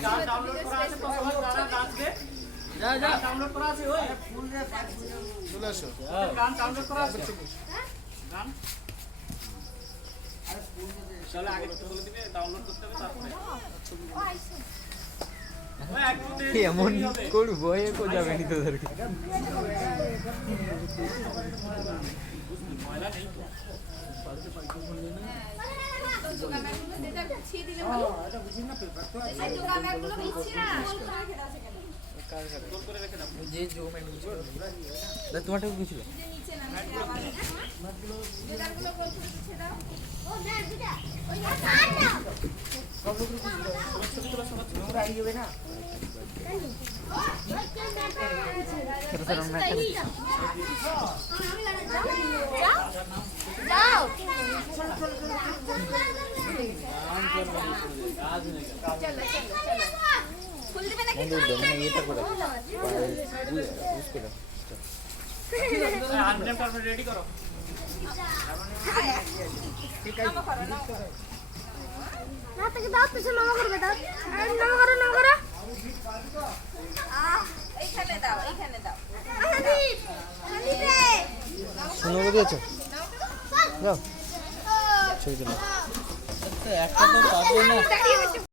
গান ডাউনলোড করা আছে তো সবাই যারা নাচবে যা যা ডাউনলোড করা আছে ওই ফুল রে চলে আসো গান ডাউনলোড করা আছে গান আরে ফুল চলো আগে তো বলে দিবে ডাউনলোড করতে হবে তারপরে এমন করবো একো যাবে নি তোদেরকে ময়লা নেই তো তো যোগা ম্যাগুলো যেটা ছিয়ে দিলে ভালো এটা বুঝিস না পেপার তো এই যোগা ম্যাগুলো বিচ্ছি না গোল করে রেখে দাও যে যোগম্যান দা তোমারটা কি ছিল যে নিচে নামিয়ে আবার যোগাগুলো গোল করে ছিয়ে দাও ও না দিদা ওই না নোংরা আই যাবে না যাও ফুল দিবে নাকি মানে এটা করে আননেমটা রেডি করো না থেকে দাও পিছে নামা করবে দাও নামা করো এইখানে দাও হানিফ রে শোনো কে দিয়েছো যাও ছবি তুলো একটা তো পাবো না